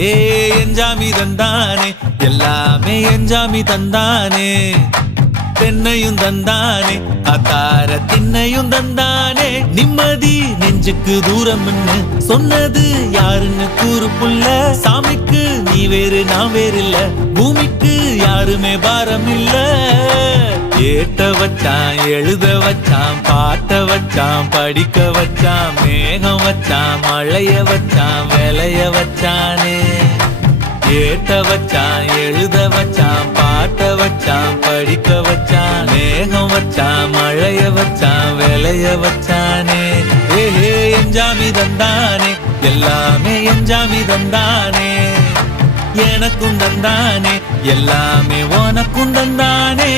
ஏ எஞ்சாமி தந்தானே எல்லாமே எஞ்சாமி தந்தானே தென்னையும் தந்தானே அத்தார திண்ணையும் தந்தானே நிம்மதி நெஞ்சுக்கு தூரம்னு சொன்னது யாருன்னு கூறு புள்ள சாமிக்கு நீ வேறு நான் வேறு இல்ல பூமிக்கு யாருமே பாரம் இல்ல ஏட்ட வச்சான் எழுத வச்சான் பாட்ட வச்சான் படிக்க வச்சான் மேகம் வச்சான் மழைய வச்சான் விளைய வச்சானே ஏட்ட வச்சான் எழுத வச்சான் பாட்ட வச்சான் படிக்க வச்சான் மேகம் வச்சான் மழைய வச்சான் விளைய வச்சானே ஏஹே எஞ்சாமி தந்தானே எல்லாமே எஞ்சாமி தந்தானே எனக்கும் தந்தானே எல்லாமே உனக்கும் தந்தானே